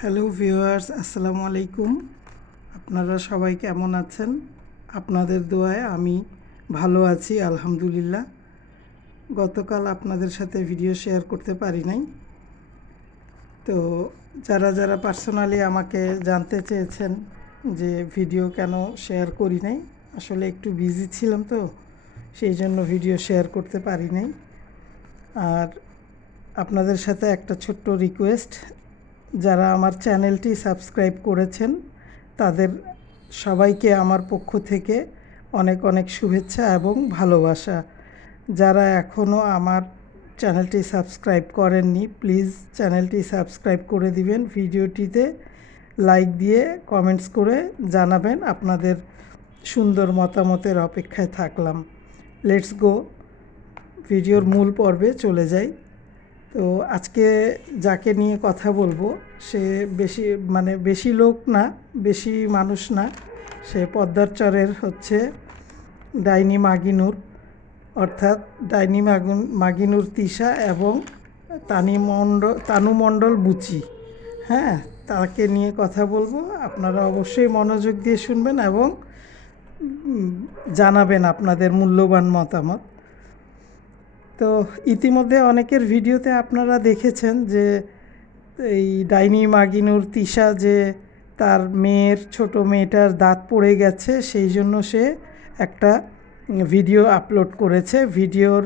Hello viewers, আসসালামু আলাইকুম। আপনারা সবাই কেমন আছেন? আপনাদের দোয়ায় আমি ভালো আছি আলহামদুলিল্লাহ। গতকাল আপনাদের সাথে ভিডিও শেয়ার করতে পারি নাই। তো যারা যারা পার্সোনালি আমাকে জানতে চেয়েছেন যে ভিডিও কেন শেয়ার করি নাই, আসলে একটু বিজি ছিলাম, তো সেই জন্য ভিডিও শেয়ার করতে পারি নাই। আর আপনাদের সাথে একটা ছোট্ট রিকোয়েস্ট, যারা আমার চ্যানেলটি সাবস্ক্রাইব করেছেন তাদের সবাইকে আমার পক্ষ থেকে অনেক অনেক শুভেচ্ছা এবং ভালোবাসা। যারা এখনও আমার চ্যানেলটি সাবস্ক্রাইব করেননি, প্লিজ চ্যানেলটি সাবস্ক্রাইব করে দিবেন, ভিডিওটিতে লাইক দিয়ে কমেন্টস করে জানাবেন। আপনাদের সুন্দর মতামতের অপেক্ষায় থাকলাম। লেটস গো, ভিডিওর মূল পর্বে চলে যাই। তো আজকে যাকে নিয়ে কথা বলবো সে বেশি লোক না, বেশি মানুষ না, সে পদ্মার চরের হচ্ছে ডাইনি মাগিনুর, অর্থাৎ ডাইনি মাগিনুর তিশা এবং তানু মণ্ডল বুচি। হ্যাঁ, তাকে নিয়ে কথা বলবো। আপনারা অবশ্যই মনোযোগ দিয়ে শুনবেন এবং জানাবেন আপনাদের মূল্যবান মতামত। তো ইতিমধ্যে অনেকের ভিডিওতে আপনারা দেখেছেন যে এই ডাইনি মাগিনুর তিশা যে তার ছোট মেয়েটার দাঁত পড়ে গেছে, সেই জন্য সে একটা ভিডিও আপলোড করেছে। ভিডিওর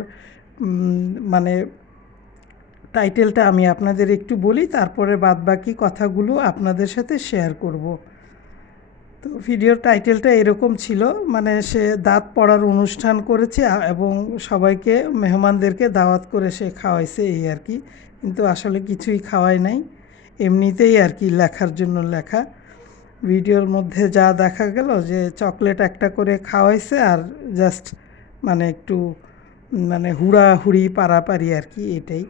মানে টাইটেলটা আমি আপনাদের একটু বলি, তারপরে বাদবাকি কথাগুলো আপনাদের সাথে শেয়ার করব। তো ভিডিওর টাইটেলটা এরকম ছিল, মানে সে দাঁত পড়ার অনুষ্ঠান করেছে এবং সবাইকে মেহমানদেরকে দাওয়াত করে সে খাওয়াইছে, এই আর কি। কিন্তু আসলে কিছুই খাওয়ায় নাই, এমনিতেই আর কি লেখার জন্য লেখা। ভিডিওর মধ্যে যা দেখা গেল যে চকলেট একটা করে খাওয়াইছে আর জাস্ট একটু হুড়াহুড়ি পারাপারি আর কি, এটাই।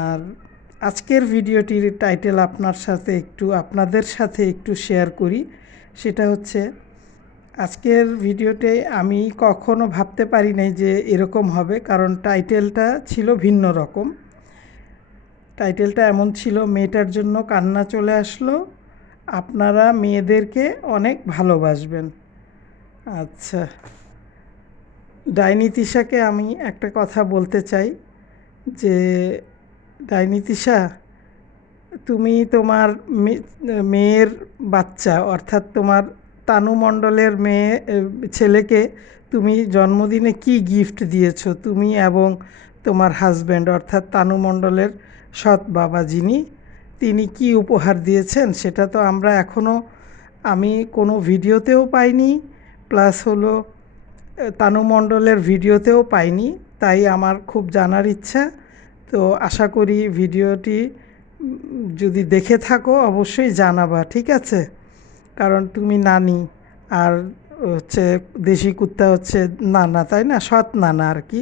আর আজকের ভিডিওটির টাইটেল আপনাদের সাথে একটু শেয়ার করি। সেটা হচ্ছে, আজকের ভিডিওতে আমি কখনো ভাবতে পারি নাই যে এরকম হবে, কারণ টাইটেলটা ছিল ভিন্ন রকম। টাইটেলটা এমন ছিল, মেয়েটার জন্য কান্না চলে আসলো, আপনারা মেয়েদেরকে অনেক ভালোবাসবেন। আচ্ছা, ডাইনি তিশাকে আমি একটা কথা বলতে চাই যে, ডাইনি তিশা, তুমি তোমার মেয়ের বাচ্চা, অর্থাৎ তোমার তানু মণ্ডলের ছেলেকে তুমি জন্মদিনে কি গিফট দিয়েছো, তুমি এবং তোমার হাজব্যান্ড, অর্থাৎ তানু মণ্ডলের সৎ বাবা যিনি, তিনি কি উপহার দিয়েছেন সেটা তো আমি কোনো ভিডিওতেও পাইনি, প্লাস হলো তানু মণ্ডলের ভিডিওতেও পাইনি। তাই আমার খুব জানার ইচ্ছা। তো আশা করি ভিডিওটি যদি দেখে থাকো অবশ্যই জানাবা, ঠিক আছে? কারণ তুমি নানি, আর হচ্ছে দেশি কুত্তা হচ্ছে নানা, তাই না? সৎ নানা আর কি।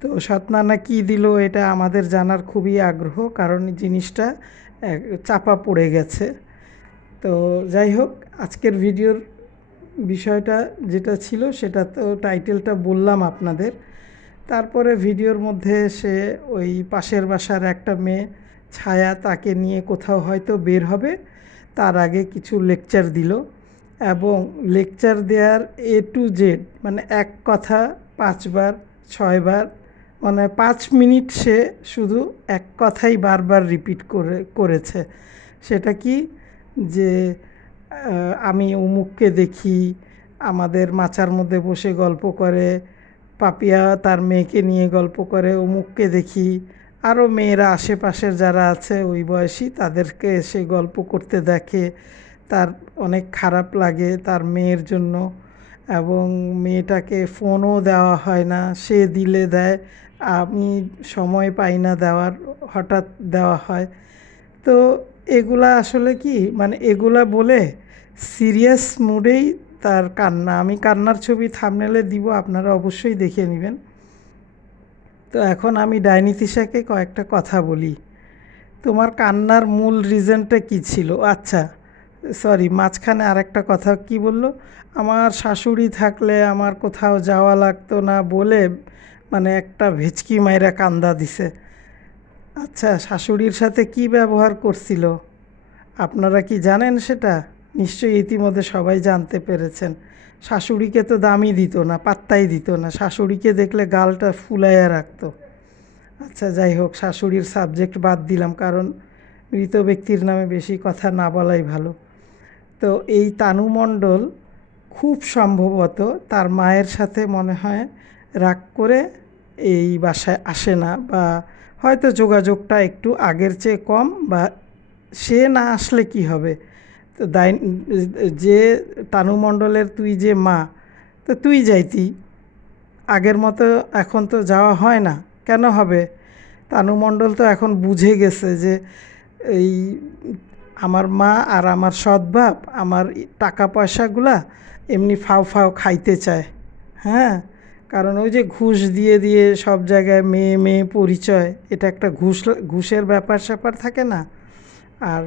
তো সৎ নানা কী দিল এটা আমাদের জানার খুবই আগ্রহ, কারণ জিনিসটা চাপা পড়ে গেছে। তো যাই হোক, আজকের ভিডিওর বিষয়টা যেটা ছিল সেটা তো টাইটেলটা বললাম আপনাদের। তারপরে ভিডিওর মধ্যে সে ওই পাশের বাসার একটা মেয়ে ছায়া, তাকে নিয়ে কোথাও হয়তো বের হবে, তার আগে কিছু লেকচার দিল। এবং লেকচার দেওয়ার A to Z, এক কথা 5 বার 6 বার, 5 মিনিট সে শুধু এক কথাই বারবার রিপিট করেছে। সেটা কি, যে আমি অমুককে দেখি, আমাদের মাচার মধ্যে বসে গল্প করে, পাপিয়া তার মেয়েকে নিয়ে গল্প করে, অমুককে দেখি, আরও মেয়েরা আশেপাশের যারা আছে ওই বয়সী তাদেরকে এসে গল্প করতে দেখে, তার অনেক খারাপ লাগে তার মেয়ের জন্য। এবং মেয়েটাকে ফোনও দেওয়া হয় না, সে দিলে দেয়, আমি সময় পাই না দেওয়ার, হঠাৎ দেওয়া হয়। তো এগুলা আসলে কি, এগুলা বলে সিরিয়াস মুডেই তার কান্না। আমি কান্নার ছবি থাম্বনেলে দিব, আপনারা অবশ্যই দেখে নেবেন। তো এখন আমি ডাইনি তিশাকে কয়েকটা কথা বলি। তোমার কান্নার মূল রিজনটা কি ছিল? আচ্ছা, সরি, মাঝখানে আরেকটা কথা কি বলল, আমার শাশুড়ি থাকলে আমার কোথাও যাওয়া লাগতো না বলে একটা ভেচকি মাইরা কান্দা দিছে। আচ্ছা, শাশুড়ির সাথে কি ব্যবহার করছিল? আপনারা কি জানেন সেটা? নিশ্চয়ই ইতিমধ্যে সবাই জানতে পেরেছেন। শাশুড়িকে তো দামই দিত না, পাত্তাই দিত না। শাশুড়িকে দেখলে গালটা ফুলাইয়া রাখতো। আচ্ছা যাই হোক, শাশুড়ির সাবজেক্ট বাদ দিলাম, কারণ মৃত ব্যক্তির নামে বেশি কথা না বলাই ভালো। তো এই তানু মণ্ডল খুব সম্ভবত তার মায়ের সাথে মনে হয় রাগ করে এই বাসায় আসে না, বা হয়তো যোগাযোগটা একটু আগের চেয়ে কম, বা সে না আসলে কি হবে? তো যে তানু মণ্ডলের তুই যে মা, তো তুই যাইতি। আগের মতো এখন তো যাওয়া হয় না, কেন হবে? তানু মণ্ডল তো এখন বুঝে গেছে যে এই আমার মা আর আমার সৎ বাপ আমার টাকা পয়সাগুলা এমনি ফাও ফাও খাইতে চায়। হ্যাঁ, কারণ ওই যে ঘুষ দিয়ে দিয়ে সব জায়গায় মেয়ে মেয়ে পরিচয়, এটা একটা ঘুষের ব্যাপার স্যাপার থাকে না? আর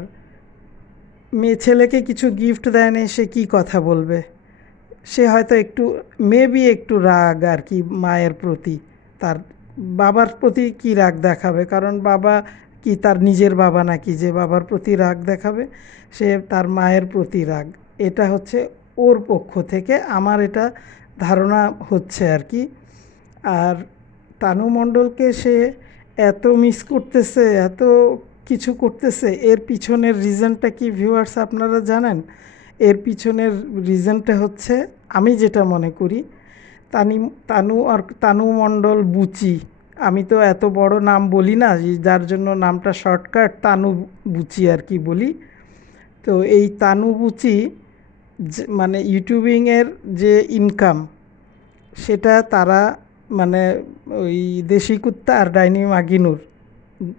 মেয়ে ছেলেকে কিছু গিফট দেয় না, সে কী কথা বলবে? সে হয়তো একটু মেবি একটু রাগ আর কি মায়ের প্রতি। তার বাবার প্রতি কি রাগ দেখাবে? কারণ বাবা কি তার নিজের বাবা নাকি যে বাবার প্রতি রাগ দেখাবে? সে তার মায়ের প্রতি রাগ। এটা হচ্ছে ওর পক্ষ থেকে আমার এটা ধারণা হচ্ছে আর কি। আর তানু মণ্ডলকে সে এত মিস করতেছে, এত কিছু করতেছে, এর পিছনের রিজনটা কি ভিউয়ার্স আপনারা জানেন? এর পিছনের রিজনটা হচ্ছে, আমি যেটা মনে করি, তানু মণ্ডল বুচি, আমি তো এত বড় নাম বলি না, যার জন্য নামটা শর্টকাট তানু বুচি আর কি বলি। তো এই তানু বুচি মানে ইউটিউবিংয়ের যে ইনকাম, সেটা তারা মানে ওই দেশি কুত্তা আর ডাইনি মাগিনুর,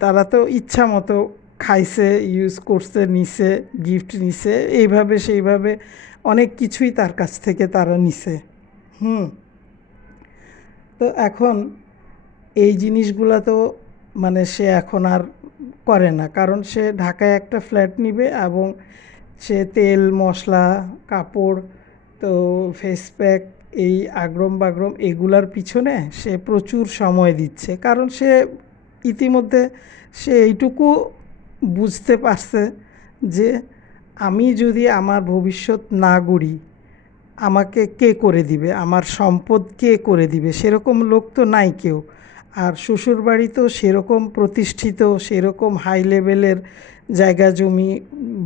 তারা তো ইচ্ছা মতো খাইছে, ইউজ করছে, নিছে, গিফট নিছে, এইভাবে সেইভাবে অনেক কিছুই তার কাছ থেকে তারা নিছে। হুম। তো এখন এই জিনিসগুলো তো মানে সে এখন আর করে না, কারণ সে ঢাকায় একটা ফ্ল্যাট নিবে এবং সে তেল মশলা কাপড় তো ফেস প্যাক এই আগরম বাগরম এগুলার পিছনে সে প্রচুর সময় দিচ্ছে, কারণ সে ইতিমধ্যে সে এইটুকু বুঝতে পারছে যে আমি যদি আমার ভবিষ্যৎ না গড়ি, আমাকে কে করে দিবে? আমার সম্পদ কে করে দিবে? সেরকম লোক তো নাই কেউ। আর শ্বশুরবাড়ি তো সেরকম প্রতিষ্ঠিত, সেরকম হাই লেভেলের জায়গা জমি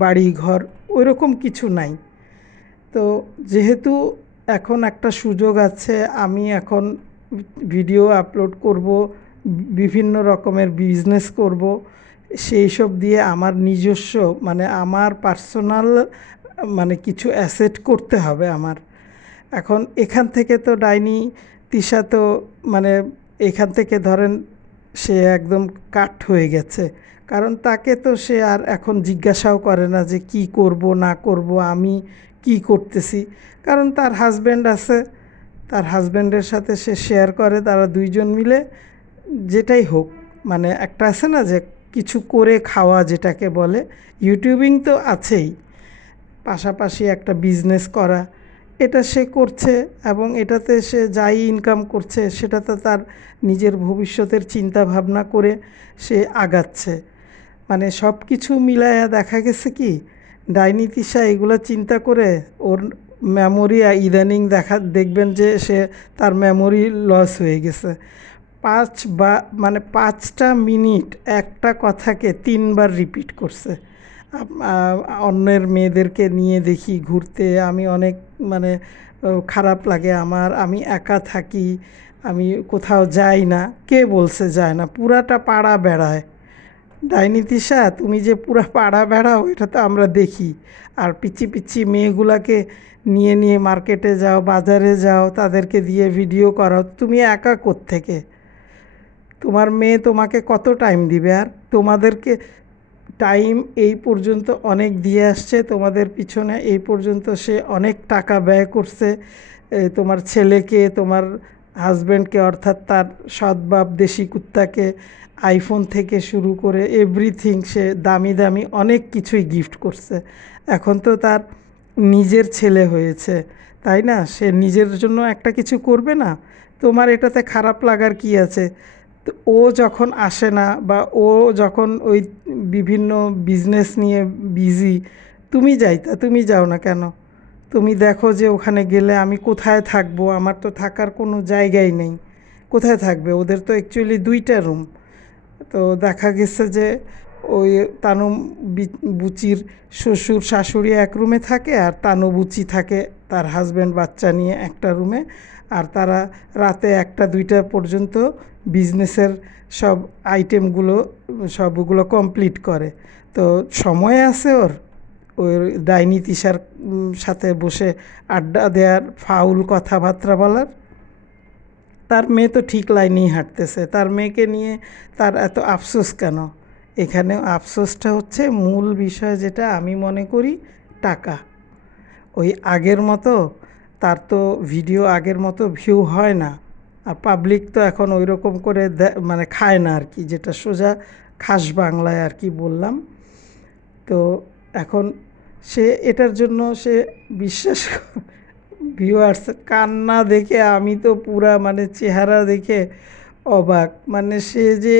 বাড়ি ঘর ওইরকম কিছু নাই। তো যেহেতু এখন একটা সুযোগ আছে, আমি এখন ভিডিও আপলোড করব, বিভিন্ন রকমের বিজনেস করব, সেই সব দিয়ে আমার নিজস্ব মানে আমার পার্সোনাল মানে কিছু অ্যাসেট করতে হবে আমার। এখন এখান থেকে তো ডাইনি তিশা তো মানে এখান থেকে ধরেন সে একদম কাট হয়ে গেছে, কারণ তাকে তো সে আর এখন জিজ্ঞাসাও করে না যে কি করব না করব, আমি কি করতেছি, কারণ তার হাজব্যান্ড আছে, তার হাজব্যান্ডের সাথে সে শেয়ার করে, তারা দুইজন মিলে যেটাই হোক, মানে একটা আছে না যে কিছু করে খাওয়া যেটাকে বলে, ইউটিউবিং তো আছেই, পাশাপাশি একটা বিজনেস করা, এটা সে করছে এবং এটাতে সে যাই ইনকাম করছে সেটাতে তার নিজের ভবিষ্যতের চিন্তা ভাবনা করে সে আগাচ্ছে। মানে সব কিছু মিলায়া দেখা গেছে কি ডাইনি তিশা এগুলো চিন্তা করে ওর মেমোরি ইদানিং দেখবেন যে সে তার মেমোরি লস হয়ে গেছে। মানে 5টা মিনিট একটা কথাকে 3বার রিপিট করছে। অন্যের মেয়েদেরকে নিয়ে দেখি ঘুরতে, আমি অনেক মানে খারাপ লাগে আমার, আমি একা থাকি, আমি কোথাও যাই না। কে বলছে যায় না? পুরাটা পাড়া বেড়ায়। ডাইনি তিশা, তুমি যে পুরা পাড়া বেড়াও এটা তো আমরা দেখি। আর পিচ্ছি পিচ্ছি মেয়েগুলাকে নিয়ে নিয়ে মার্কেটে যাও, বাজারে যাও, তাদেরকে দিয়ে ভিডিও করাও, তুমি একা কোত্থেকে? তোমার মেয়ে তোমাকে কত টাইম দিবে? আর তোমাদেরকে টাইম এই পর্যন্ত অনেক দিয়ে আসছে, তোমাদের পিছনে এই পর্যন্ত সে অনেক টাকা ব্যয় করছে, তোমার ছেলেকে, তোমার হাজব্যান্ডকে অর্থাৎ তার সৎ বাপ দেশি কুত্তাকে আইফোন থেকে শুরু করে এভরিথিং সে দামি দামি অনেক কিছুই গিফট করছে। এখন তো তার নিজের ছেলে হয়েছে, তাই না? সে নিজের জন্য একটা কিছু করবে না? তোমার এটাতে খারাপ লাগার কি আছে? তো ও যখন আসে না বা ও যখন ওই বিভিন্ন বিজনেস নিয়ে বিজি, তুমি যাও না কেন? তুমি দেখো যে ওখানে গেলে আমি কোথায় থাকবো, আমার তো থাকার কোনো জায়গাই নেই। কোথায় থাকবে? ওদের তো অ্যাকচুয়ালি 2টা রুম। তো দেখা গেছে যে ওই তানু বুচির শ্বশুর শাশুড়ি এক রুমে থাকে, আর তানু বুচি থাকে তার হাজব্যান্ড বাচ্চা নিয়ে একটা রুমে। আর তারা রাতে 1টা 2টা পর্যন্ত বিজনেসের সব আইটেমগুলো সবগুলো কমপ্লিট করে। তো সময় আছে ওর ওই ডাইনি তিশার সাথে বসে আড্ডা দেওয়ার, ফাউল কথাবার্তা বলার? তার মেয়ে তো ঠিক লাইনেই হাঁটতেছে, তার মেয়েকে নিয়ে তার এত আফসোস কেন? এখানে আফসোসটা হচ্ছে মূল বিষয়, যেটা আমি মনে করি টাকা। ওই আগের মতো তার তো ভিডিও আগের মতো ভিউ হয় না, আর পাবলিক তো এখন ওই রকম করে মানে খায় না আর কি, যেটা সোজা খাস বাংলায় আর কি বললাম। তো এখন সে এটার জন্য সে বিশ্বাস ভিউয়ার্স কান্না দেখে আমি তো পুরা মানে চেহারা দেখে অবাক। মানে সে যে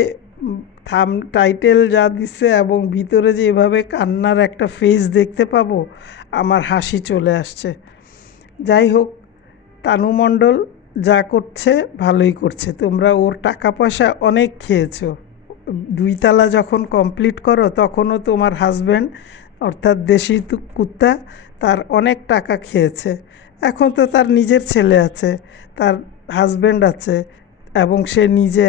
থাম টাইটেল যা দিচ্ছে এবং ভিতরে যে এভাবে কান্নার একটা ফেস দেখতে পাবো, আমার হাসি চলে আসছে। যাই হোক, তানু মণ্ডল যা করছে ভালোই করছে। তোমরা ওর টাকা পয়সা অনেক খেয়েছো। 2 তালা যখন কমপ্লিট করো তখনও তোমার হাজব্যান্ড, অর্থাৎ দেশি কুত্তা, তার অনেক টাকা খেয়েছে। এখন তো তার নিজের ছেলে আছে, তার হাজব্যান্ড আছে, এবং সে নিজে,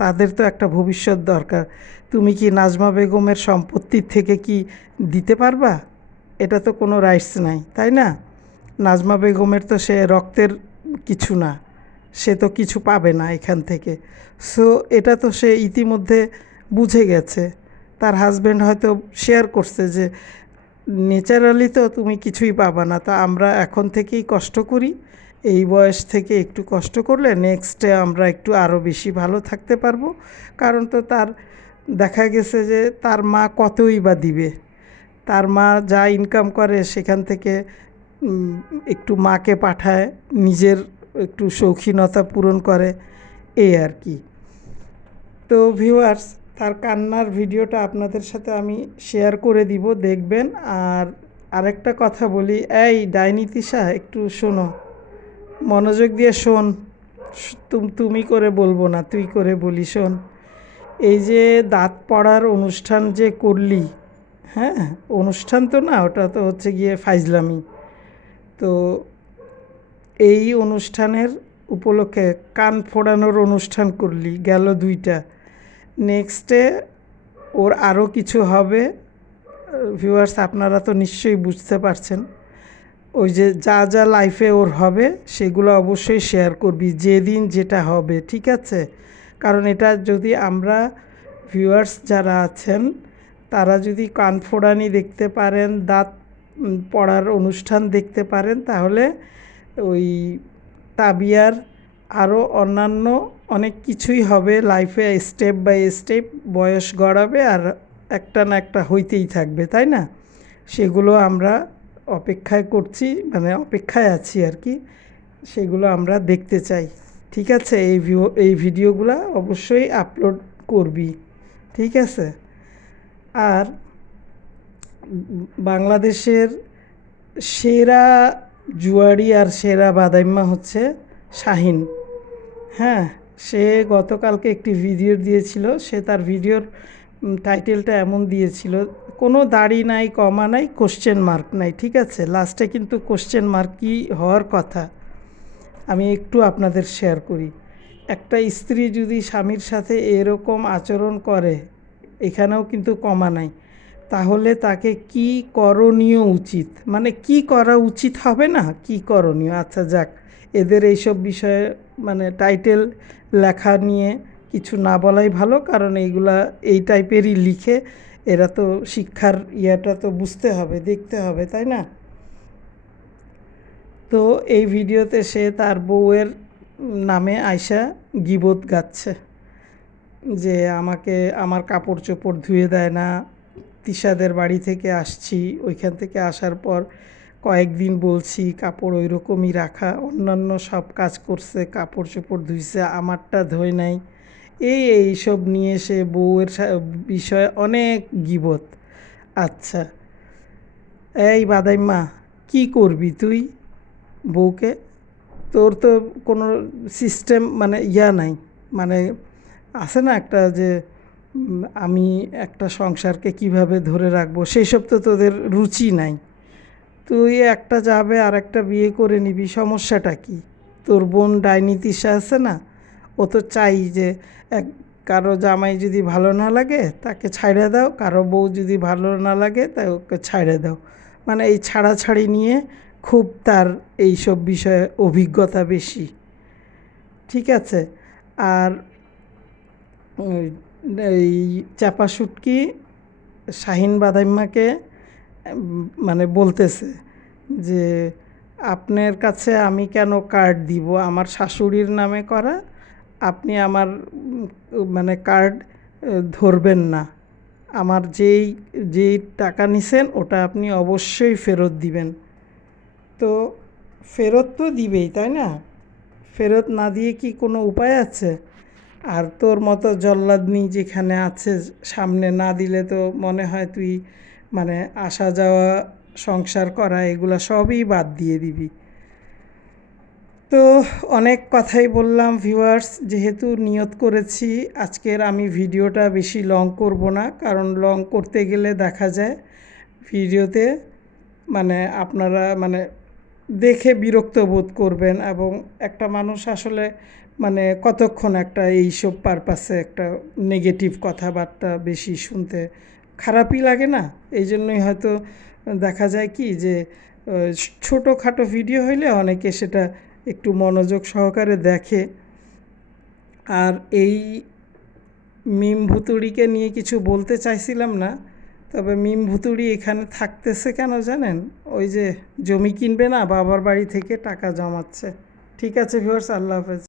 তাদের তো একটা ভবিষ্যৎ দরকার। তুমি কি নাজমা বেগমের সম্পত্তির থেকে কি দিতে পারবা? এটা তো কোনো রাইটস নাই, তাই না? নাজমা বেগমের তো সে রক্তের কিছু না, সে তো কিছু পাবে না এখান থেকে। সো এটা তো সে ইতিমধ্যে বুঝে গেছে। তার হাজব্যান্ড হয়তো শেয়ার করছে যে ন্যাচারালি তো তুমি কিছুই পাবা না, তা আমরা এখন থেকেই কষ্ট করি, এই বয়স থেকে একটু কষ্ট করলে নেক্সটে আমরা একটু আরও বেশি ভালো থাকতে পারবো। কারণ তো তার দেখা গেছে যে তার মা কতই বা দিবে, তার মা যা ইনকাম করে সেখান থেকে একটু মাকে পাঠায়, নিজের একটু শৌখিনতা পূরণ করে, এই আর কি। তো ভিউয়ার্স, তার কান্নার ভিডিওটা আপনাদের সাথে আমি শেয়ার করে দিব, দেখবেন। আর আরেকটা কথা বলি, এই ডাইনি তিশা একটু শোনো, মনোযোগ দিয়ে শোন। তুমি করে বলবো না, তুই করে বলি, শোন। এই যে দাঁত পড়ার অনুষ্ঠান যে করলি, হ্যাঁ, অনুষ্ঠান তো না, ওটা তো হচ্ছে গিয়ে ফাইজলামি। তো এই অনুষ্ঠানের উপলক্ষে কান ফোড়ানোর অনুষ্ঠান করলি, গেল 2টা। নেক্সটে ওর আরও কিছু হবে। ভিউয়ার্স, আপনারা তো নিশ্চয়ই বুঝতে পারছেন। ওই যে যা যা লাইফে ওর হবে সেগুলো অবশ্যই শেয়ার করবি, যেদিন যেটা হবে, ঠিক আছে? কারণ এটা যদি আমরা, ভিউয়ার্স যারা আছেন, তারা যদি কান ফোড়ানি দেখতে পারেন, দাঁত পড়ার অনুষ্ঠান দেখতে পারেন, তাহলে ওই তাবিয়ার আরও অন্যান্য অনেক কিছুই হবে লাইফে, স্টেপ বাই স্টেপ বয়স গড়াবে, আর একটা না একটা হইতেই থাকবে, তাই না? সেগুলো আমরা অপেক্ষায় করছি, মানে অপেক্ষায় আছি আর কি, সেগুলো আমরা দেখতে চাই। ঠিক আছে? এই ভিডিওগুলো অবশ্যই আপলোড করবি, ঠিক আছে? আর বাংলাদেশের সেরা জুয়াড়ি আর সেরা বাদাইম্মা হচ্ছে শাহিন। হ্যাঁ, সে গতকালকে একটি ভিডিও দিয়েছিল, সে তার ভিডিওর টাইটেলটা এমন দিয়েছিল, কোনো দাড়ি নাই, কমা নাই, কোশ্চেন মার্ক নাই, ঠিক আছে? লাস্টে কিন্তু কোশ্চেন মার্কই হওয়ার কথা। আমি একটু আপনাদের শেয়ার করি। একটা স্ত্রী যদি স্বামীর সাথে এরকম আচরণ করে, এখানেও কিন্তু কমা নাই, তাহলে তাকে কি করণীয় উচিত, মানে কি করা উচিত হবে না, কি করণীয়? আচ্ছা যাক, এদের এইসব বিষয়ে মানে টাইটেল লেখা নিয়ে কিছু না বলাই ভালো, কারণ এইগুলা এই টাইপেরই লিখে, এরা তো শিক্ষার ইয়াটা তো বুঝতে হবে, দেখতে হবে, তাই না? তো এই ভিডিওতে সে তার বউয়ের নামে আয়শা গিবত গাচ্ছে, যে আমাকে আমার কাপড় চোপড় ধুয়ে দেয় না, তিশাদের বাড়ি থেকে আসছি, ওইখান থেকে আসার পর কয়েকদিন বলছি কাপড় ওই রকমই রাখা, অন্যান্য সব কাজ করছে, কাপড় চোপড় ধুইছে, আমারটা ধোয় নাই, এইসব নিয়ে সে বউয়ের বিষয়ে অনেক গীবত। আচ্ছা, এই বাদাইম্মা, কি করবি তুই বউকে? তোর তো কোনো সিস্টেম মানে নাই, মানে আছে না একটা যে আমি একটা সংসারকে কিভাবে ধরে রাখবো, সেই সব তো তোদের রুচি নাই। তুই একটা যাবে আর একটা বিয়ে করে নিবি, সমস্যাটা কি? তোর বোন ডাইনি তিশা আছে না, ও তো চাই যে এক কারো জামাই যদি ভালো না লাগে তাকে ছাইড়া দাও, কারো বউ যদি ভালো না লাগে তাই ওকে ছাইড়া দাও। মানে এই ছাড়াছাড়ি নিয়ে খুব তার এইসব বিষয়ে অভিজ্ঞতা বেশি। ঠিক আছে? আর ওই এই চাপা শুটকি শাহিন বাদাইম্মাকে মানে বলতেছে যে আপনার কাছে আমি কেন কার্ড দিব, আমার শাশুড়ির নামে করা, আপনি আমার মানে কার্ড ধরবেন না, আমার যেই টাকা নিছেন ওটা আপনি অবশ্যই ফেরত দিবেন। তো ফেরত তো দিবেই, তাই না? ফেরত না দিয়ে কি কোনো উপায় আছে? আর তোর মতো জল্লাদনি যেখানে আছে সামনে না দিলে তো মনে হয় তুই মানে আসা যাওয়া, সংসার করা, এগুলা সবই বাদ দিয়ে দিবি। তো অনেক কথাই বললাম ভিউয়ার্স, যেহেতু নিয়ত করেছি আজকের আমি ভিডিওটা বেশি লং করব না, কারণ লং করতে গেলে দেখা যায় ভিডিওতে মানে আপনারা মানে দেখে বিরক্ত বোধ করবেন, এবং একটা মানুষ আসলে মানে কতক্ষণ একটা এইসব পারপাসে একটা নেগেটিভ কথাবার্তা বেশি শুনতে খারাপই লাগে না? এই জন্যই হয়তো দেখা যায় কি যে ছোটোখাটো ভিডিও হইলে অনেকে সেটা একটু মনোযোগ সহকারে দেখে। আর এই মিম ভুতুড়িকে নিয়ে কিছু বলতে চাইছিলাম না, তবে মিম ভুতুড়ি এখানে থাকতেছে কেন জানেন? ওই যে জমি কিনবে না, বাবার বাড়ি থেকে টাকা জমাচ্ছে। ঠিক আছে ভিউয়ার্স, আল্লাহ হাফেজ।